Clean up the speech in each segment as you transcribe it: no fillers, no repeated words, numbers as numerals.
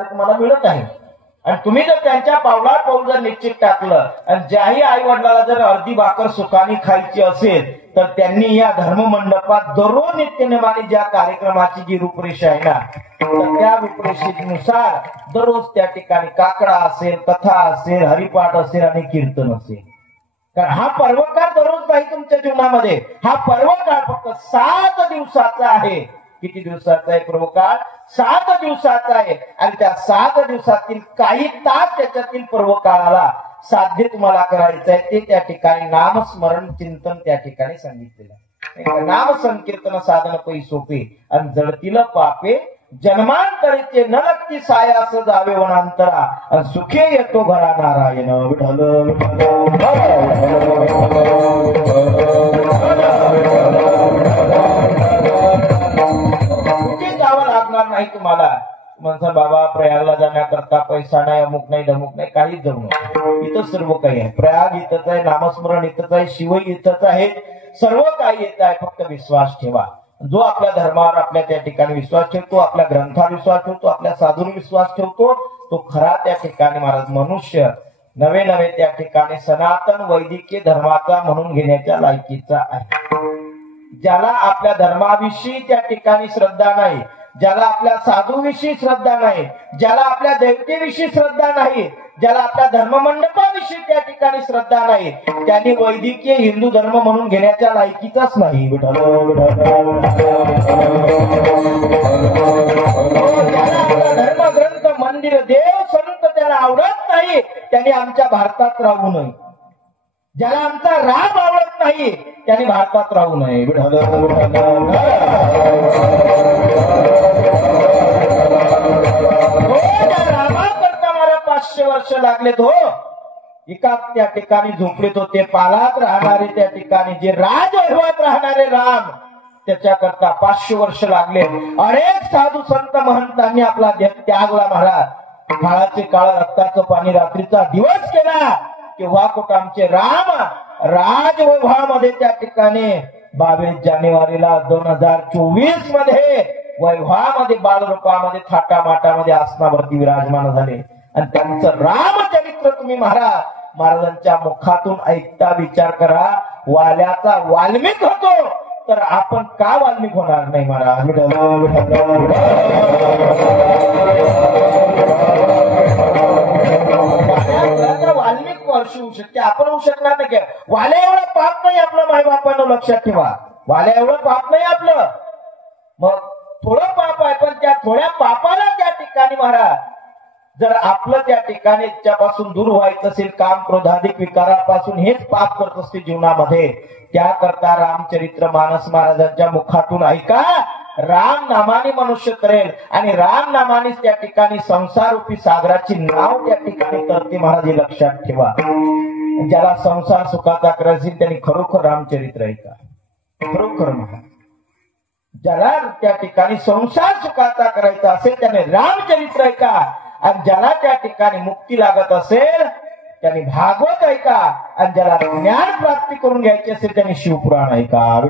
तुम्हाला मिळत आहे. आणि तुम्ही जर त्यांच्या पावलात पाऊल जर निश्चित टाकलं आणि ज्याही आई वडिलाला जर अर्धी भाकर सुखाने खायची असेल तर त्यांनी या धर्ममंडपात दररोज नित्यनेमाने ज्या कार्यक्रमाची जी रूपरेषा आहे ना तर त्या रूपरेषेनुसार दररोज त्या ठिकाणी काकडा असेल, कथा असेल, हरिपाठ असेल आणि कीर्तन असेल. कारण हा पर्वकाळ दररोज नाही तुमच्या जीवनामध्ये. हा पर्वकाळ फक्त 7 दिवसाचा आहे. किती दिवसाचा आहे पर्वकाळ? 7 दिवसाचा आहे. आणि त्या 7 दिवसातील काही तास त्याच्यातील पर्वकाळाला साध्य तुम्हाला करायचं आहे ते त्या ठिकाणी नामस्मरण चिंतन त्या ठिकाणी सांगितलेलं आहे. नाम संकीर्तन साधन पै सोपे आणि जडतील पापे जन्मांतरीचे न नक्की सायास जावे वनांतरा आणि सुखे येतो घरा नारायण विठ्ठल कुठे जावं लागणार नाही तुम्हाला. म्हणता बाबा प्रयागला जाण्याकरता पैसा नाही, अमुक नाही, धमुक नाही, काहीच जाऊ नये. इथं सर्व काही आहे. प्रयाग इथंच आहे, नामस्मरण इथंच आहे, शिव इथंच आहे, सर्व काही येत आहे. फक्त विश्वास ठेवा. जो आपल्या धर्मावर आपल्या त्या ठिकाणी विश्वास ठेवतो, आपल्या ग्रंथावर विश्वास ठेवतो, आपल्या साधून विश्वास ठेवतो तो खरा त्या ठिकाणी महाराज मनुष्य नवे नवे त्या ठिकाणी सनातन वैदिकीय धर्माचा म्हणून घेण्याच्या लायकीचा आहे. ज्याला आपल्या धर्माविषयी त्या ठिकाणी श्रद्धा नाही, ज्याला आपल्या साधूविषयी श्रद्धा नाही, ज्याला आपल्या देवतेविषयी श्रद्धा नाही, ज्याला आपल्या धर्ममंडपाविषयी त्या ठिकाणी श्रद्धा नाही त्यांनी वैदिकीय हिंदू धर्म म्हणून घेण्याच्या लायकीचाच नाही. धर्मग्रंथ मंदिर देव संत त्याला आवडत नाही त्यांनी आमच्या भारतात राहू नये. ज्याला आमचा राम आवडत नाही त्यांनी भारतात राहू नये. रामाकरता मला 500 वर्ष लागलेत हो. एका त्या ठिकाणी झोपलेत होते पालात राहणारे त्या ठिकाणी जे राजवैभवात राहणारे राम त्याच्याकरता 500 वर्ष लागले. अनेक साधू संत महंतांनी आपला त्यागला महाराज. काळाचे काळ रक्ताचं पाणी रात्रीचा दिवस केला तेव्हा कुठं आमचे राम राजवैभवामध्ये त्या ठिकाणी 22 जानेवारीला 2024 मध्ये वैभवामध्ये बालरूपामध्ये थाटामाटामध्ये आसनावरती विराजमान झाले. आणि त्यांचं रामचरित्र तुम्ही महाराजांच्या मुखातून ऐकता विचार करा. वाल्याचा वाल्मिक होतो तर आपण का वाल्मिक होणार नाही महाराज? वाल्मिक वर्ष होऊ शकते, आपण होऊ शकणार नाही. काय वाल्या एवढं पाप नाही आपलं, मायबापानं लक्षात ठेवा. वाल्या एवढं पाप नाही आपलं. मग थोडं पाप आहे पण त्या थोड्या पापाला त्या ठिकाणी महाराज जर आपलं त्या ठिकाणी त्यापासून दूर व्हायचं असेल, काम क्रोधाधिक विकारापासून हेच पाप करत असते जीवनामध्ये, त्याकरता रामचरित्र मानस महाराजांच्या मुखातून ऐका. राम नामाने मनुष्य करेल आणि राम नामानेच त्या ठिकाणी संसारूपी सागराची नाव त्या ठिकाणी तरते महाराज हे लक्षात ठेवा. ज्याला संसार सुखाचा करायचा त्यांनी खरोखर रामचरित्र ऐका. खरोखर महाराज ज्याला त्या ठिकाणी संसार सुखाचा करायचा असेल त्याने रामचरित्र ऐका. आणि ज्याला त्या ठिकाणी मुक्ती लागत असेल त्यांनी भागवत ऐका. आणि ज्याला ज्ञान प्राप्ती करून घ्यायची असेल त्यांनी शिवपुराण ऐका.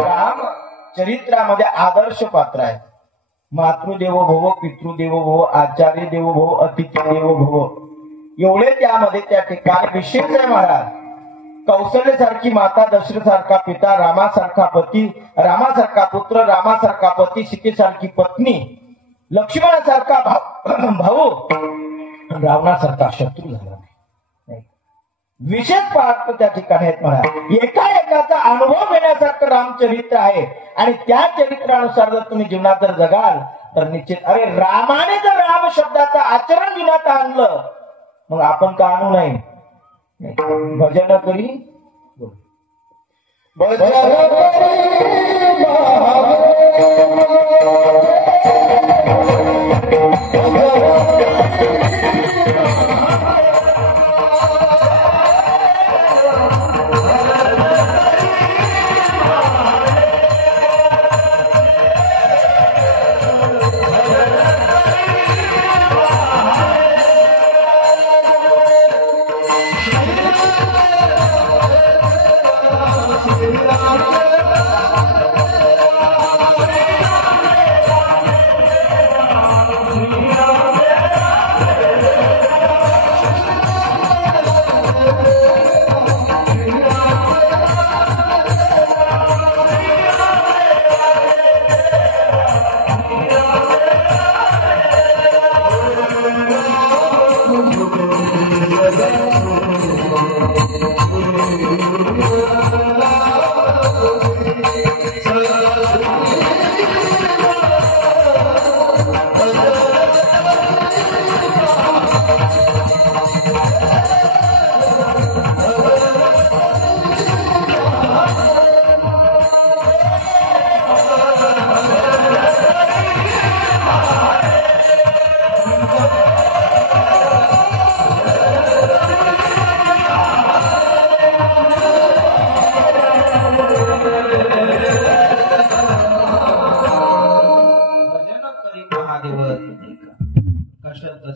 राम चरित्रामध्ये आदर्श पात्र आहे. मातृदेवो भव, पितृदेवो भव, आचार्य देवो भव, अतिथी देवो भव, एवढे त्यामध्ये त्या ठिकाणी विशेष आहे महाराज. कौशल्यासारखी माता, दशरथासारखा पिता, रामासारखा पती, रामासारखा पुत्र, रामासारखा पती, सीतेसारखी पत्नी, लक्ष्मणासारखा भाऊ, रावणासारखा शत्रू झाला नाही. विशेष पात्र त्या ठिकाणी आहेत महाराज. एका एकाचा अनुभव घेण्यासारखं रामचरित्र आहे. आणि त्या चरित्रानुसार जर तुम्ही जीवनात जर जगाल तर निश्चित अरे रामाने जर राम शब्दाचं आचरण जीवनात आणलं मग आपण का आणू नये? भजन करी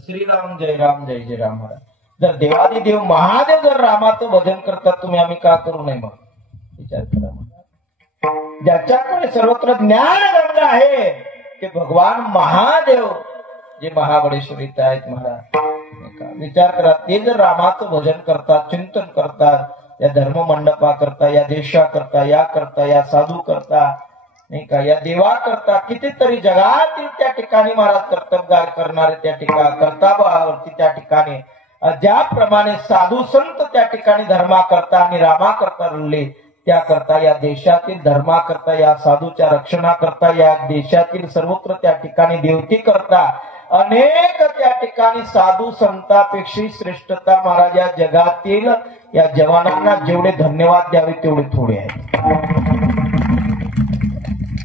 श्रीराम जय राम जय जय राम महाराज. जर देवादी देव महादेव जर रामाचं भजन करतात तुम्ही, आम्ही का करू नये? मग विचार करा. ज्याच्याकडे सर्वत्र ज्ञान गंगा आहे ते भगवान महादेव जे महाबळेश्वरीत आहेत महाराज. विचार करा, ते जर रामाचं भजन करतात, चिंतन करतात, या धर्म मंडपा करता, या देशा करता, या करता, या साधू करता नाही का, या देवा करता, कितीतरी जगातील त्या ठिकाणी महाराज कर्तव्य करणारे त्या ठिकाणी कर्तव्यावरती त्या ठिकाणी ज्याप्रमाणे साधू संत त्या ठिकाणी धर्मा करता आणि रामा करता रडले, त्या करता या देशातील धर्मा करता, या साधूच्या रक्षणा करता, या देशातील सर्वत्र त्या ठिकाणी देवती करता अनेक त्या ठिकाणी साधू संतांपेक्षा श्रेष्ठता महाराज या जगातील या जवानांना जेवढे धन्यवाद द्यावे तेवढे थोडे आहेत.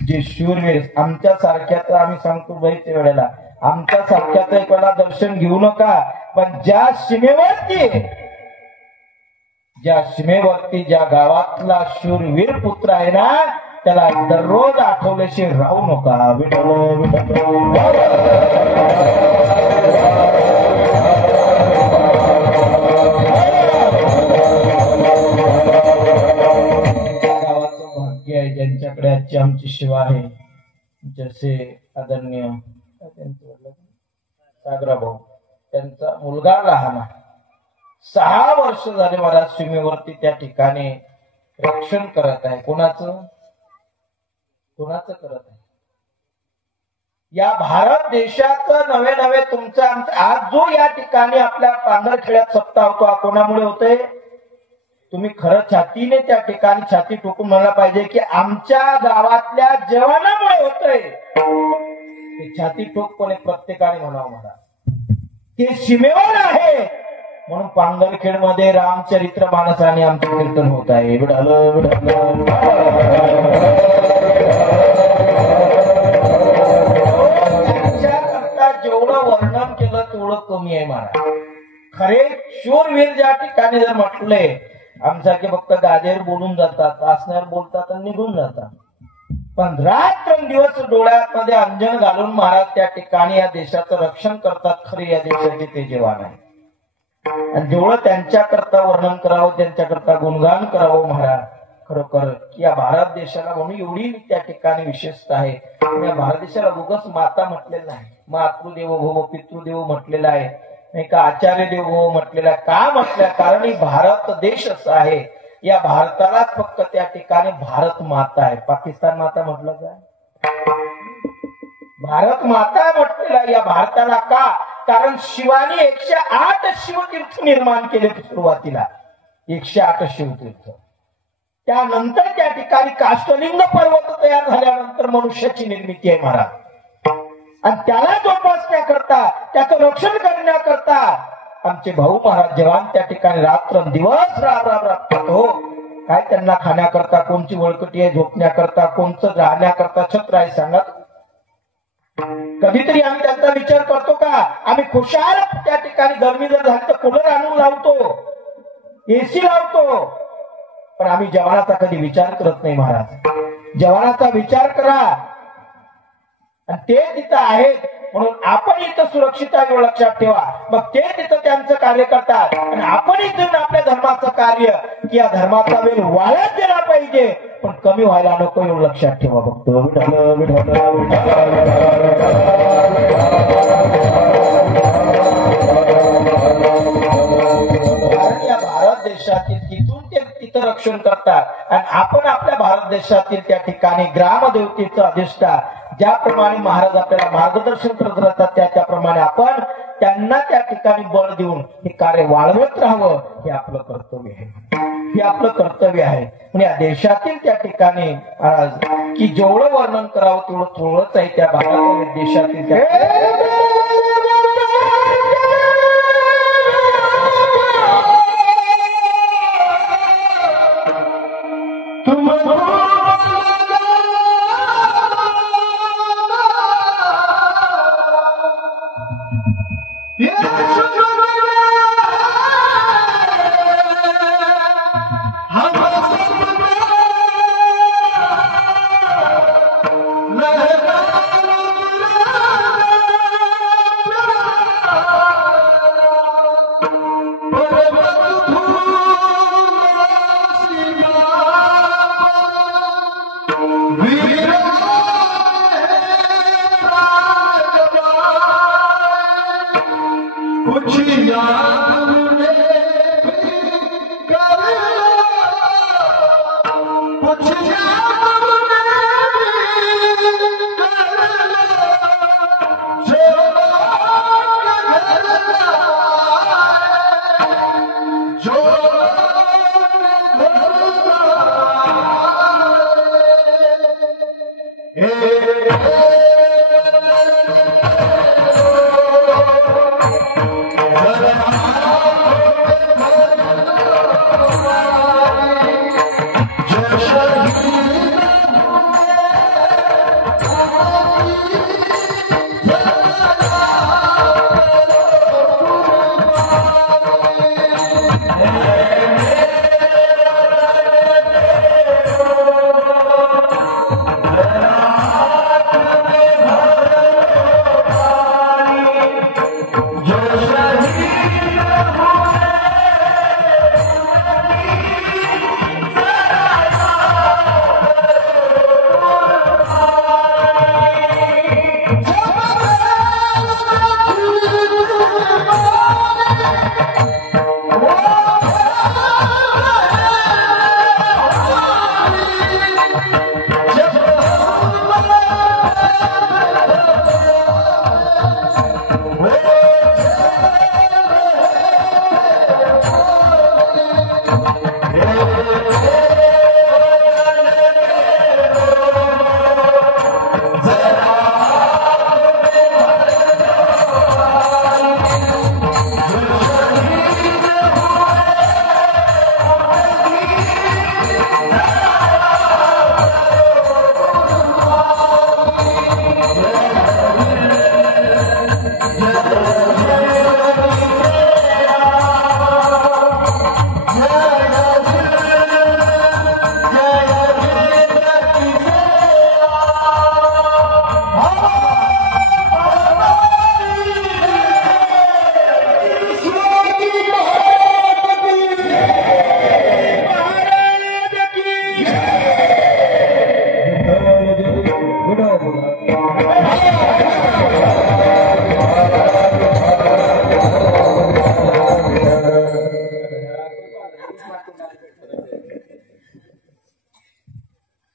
जे शूरवीर आमच्या सारख्याचं आम्ही सांगतो बरेच वेळेला, आमच्या सारख्याचं एक वेळा दर्शन घेऊ नका, पण ज्या सीमेवरती ज्या गावातला शूरवीर पुत्र आहे ना, त्याला दररोज आठवल्याशी राहू नका. ज्यांच्याकडे आजची आमची सेवा आहे, जसे आदरणीय सागरा भाऊ, त्यांचा मुलगा लहान 6 वर्ष झाले महाराज सीमेवरती त्या ठिकाणी रक्षण करत आहे. कोणाचं करत आहे? या भारत देशाचं नवे नवे तुमचा आज जो या ठिकाणी आपल्या पांढरखेड्यात सप्ताह होतो, हा कोणामुळे होतोय? तुम्ही खरं छातीने त्या ठिकाणी छाती ठोकून म्हणायला पाहिजे की आमच्या गावातल्या जवानामुळे होतंय. ते छाती ठोकपणे प्रत्येकाने म्हणावं. म्हणा ते सीमेवर आहे म्हणून पांगरखेड मध्ये रामचरित्र मानसाने आमचं कीर्तन होत आहे. त्यांच्याकरता जेवढं वर्णन केलं तेवढं कमी आहे महाराज. खरे शूरवीर ज्या ठिकाणी जर म्हटले, आमच्यासारखे फक्त गाजेवर बोलून जातात, आसनावर बोलतात आणि निघून जातात, पण रात्रंदिवस डोळ्यामध्ये अंजन घालून महाराज त्या ठिकाणी या देशाचं रक्षण करतात. खरे या देशाचे ते जवान आहे. आणि जेवढं त्यांच्याकरता वर्णन करावं, त्यांच्याकरता गुणगान करावं महाराज, खरोखर या भारत देशाला म्हणून एवढी त्या ठिकाणी विशेषता आहे. या भारत देशाला उगाच माता म्हटलेलं नाही, मातृदेवो भव पितृदेव म्हटलेला आहे, नाही का, आचार्य देव भव म्हटलेला आहे. का म्हटलं? कारण ही भारत देश असा आहे, या भारतालाच फक्त त्या ठिकाणी भारत माता आहे. पाकिस्तान माता म्हटलं काय? भारत माता म्हटलेला या भारताला. का? कारण शिवानी 108 शिवतीर्थ निर्माण केले सुरुवातीला, 108 शिवतीर्थ. त्यानंतर त्या ठिकाणी काष्टलिंग पर्वत तयार झाल्यानंतर मनुष्याची निर्मिती आहे महाराज. आणि त्याला जोपासण्याकरता, त्याचं रक्षण करण्याकरता आमचे भाऊ महाराज जवान त्या ठिकाणी रात्र दिवस राबतात. हो, काय त्यांना खाण्याकरता कोणची वळकटी आहे, झोपण्याकरता कोणचं, राहण्याकरता छत्र आहे सांगा. कधीतरी आम्ही त्यांचा विचार करतो का? आम्ही खुशाल त्या ठिकाणी गरमी जर झाली तर कूलर आणून लावतो, एसी लावतो, पण आम्ही जवानाचा कधी विचार करत नाही महाराज. जवानाचा विचार करा. आणि ते तिथं आहेत म्हणून आपण इथं सुरक्षित आहे लक्षात ठेवा. मग ते तिथं त्यांचं कार्य करतात आणि आपण इथून आपल्या धर्माचं कार्य की या धर्माचा वेळ वाढत गेला पाहिजे पण कमी व्हायला नको एवढं लक्षात ठेवा. बघतो विठ्ठल विठ्ठल या भारत देशातील तिथून ते तिथं रक्षण करतात आणि आपण आपल्या भारत देशातील त्या ठिकाणी ग्रामदेवतेचं अधिष्ठान ज्याप्रमाणे महाराज आपल्याला मार्गदर्शन करत राहतात त्याप्रमाणे आपण त्यांना त्या ठिकाणी बळ देऊन हे कार्य वाढवत राहावं हे आपलं कर्तव्य आहे. हे आपलं कर्तव्य आहे. म्हणजे या देशातील त्या ठिकाणी महाराज की जेवढं वर्णन करावं तेवढं थोडंच आहे त्या भारत देशातील त्या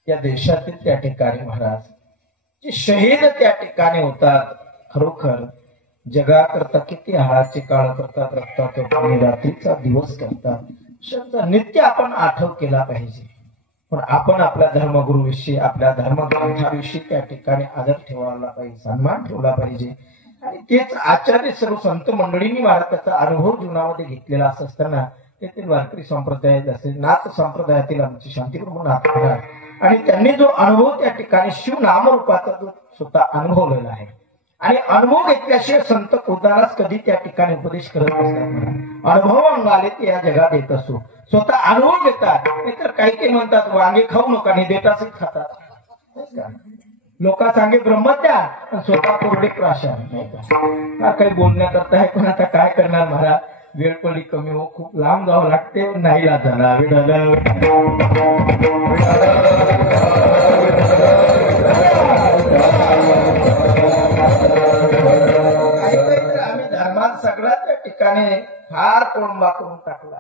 या देशातील त्या ठिकाणी महाराज जे शहीद त्या ठिकाणी होतात खरोखर जगाकरता किती हाळाची काळ करतात, रक्ताचा पाणी रात्रीचा दिवस करतात. नित्य आपण आठव केला पाहिजे. पण आपण आपल्या धर्मगुरूविषयी आपल्या धर्मग्रंथाविषयी त्या ठिकाणी आदर ठेवायला पाहिजे, सन्मान ठेवला पाहिजे. आणि तेच आचार्य सर्व संत मंडळींनी महाराज त्याचा अनुभव जीवनामध्ये घेतलेला असं असताना तेथील वारकरी संप्रदायात असेल नाथ संप्रदायातील आमचे शांतिप्रभू नाथ महाराज आणि त्यांनी जो अनुभव त्या ठिकाणी शिव नामरूपाचा जो स्वतः अनुभवलेला आहे आणि अनुभव घेतल्याशिवाय संत कोणालाच कधी त्या ठिकाणी उपदेश करत नसतात. अनुभव अंगाले ते या जगात येत असतो. स्वतः अनुभव घेतात. नाहीतर काही काही म्हणतात वांगे खाऊ नका आणि देताच खातात. लोका सांगे ब्रह्मज्ञान आणि स्वतः कोरडे प्राशन, नाही का? काही बोलण्याकरता आहे, पण आता काय करणार महाराज, वेळ पडली कमी हो, खूप लांब जावं लागते, नाही झाला विठाला. आम्ही धर्मात सगळ्या त्या ठिकाणी फार कोळंबा करून टाकला.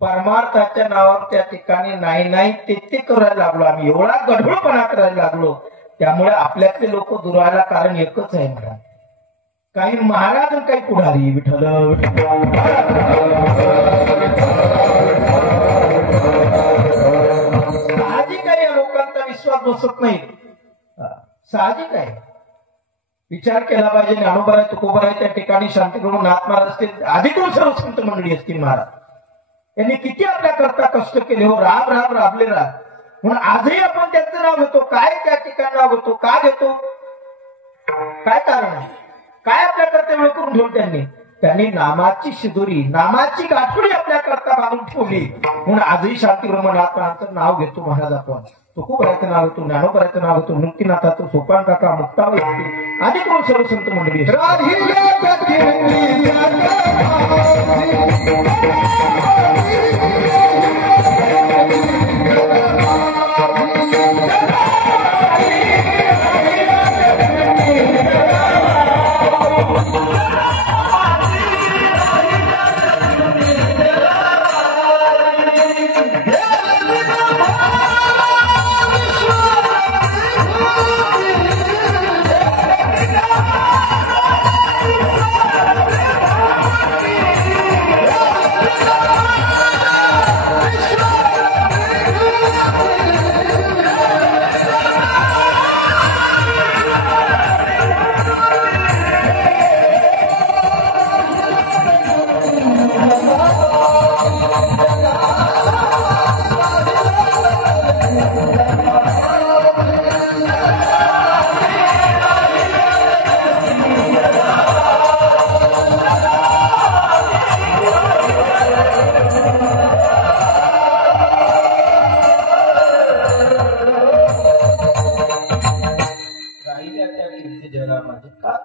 परमार्थाच्या नावावर त्या ठिकाणी नाही ते करायला लागलो, आम्ही एवढा गढूळपणा करायला लागलो. त्यामुळे आपल्यातले लोक दुरायला कारण एकच आहे म्हणा, काही महाराज आणि काही पुढारी. विठ्ठल साहजिक आहे, या लोकांचा विश्वास बसत नाही, साहजिक आहे. विचार केला पाहिजे. ज्ञानोबा आहे, तुकोबा आहे, त्या ठिकाणी शांतिगृह नाथ महाराज असतील, अधिकृत सर्व संत मंडळी असतील महाराज, यांनी किती आपल्या करता कष्ट केले हो, राबले म्हणून आजही आपण त्यांचं नाव घेतो. काय त्या ठिकाणी नाव घेतो, का घेतो, काय कारण आहे, काय आपल्या करता वेळ करून ठेवलं त्यांनी नामाची शिदुरी, नामाची गाठोडी आपल्या करता बांधून ठेवली. म्हणून आजही शांतिगृह नाथ महाराजांचं नाव घेतो महाराज आपण. तुकोबराचं नाव घेतो, ज्ञानोबराचं नाव घेतो, मुक्तीनाथाचं, सोपान काका, मुक्ताबाई असतील, आधी करून सर्व संत मंडळी.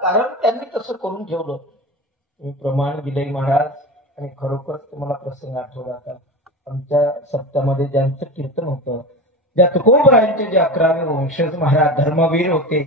कारण त्यांनी तसं करून ठेवलं. तुम्ही प्रमाण दिलंय महाराज, आणि खरोखर तुम्हाला प्रसंग आठवला आता आमच्या सप्त्यामध्ये ज्यांचं कीर्तन होतं, ज्या तुकोबरायांचे जे 11वे वंशज महाराज धर्मवीर होते,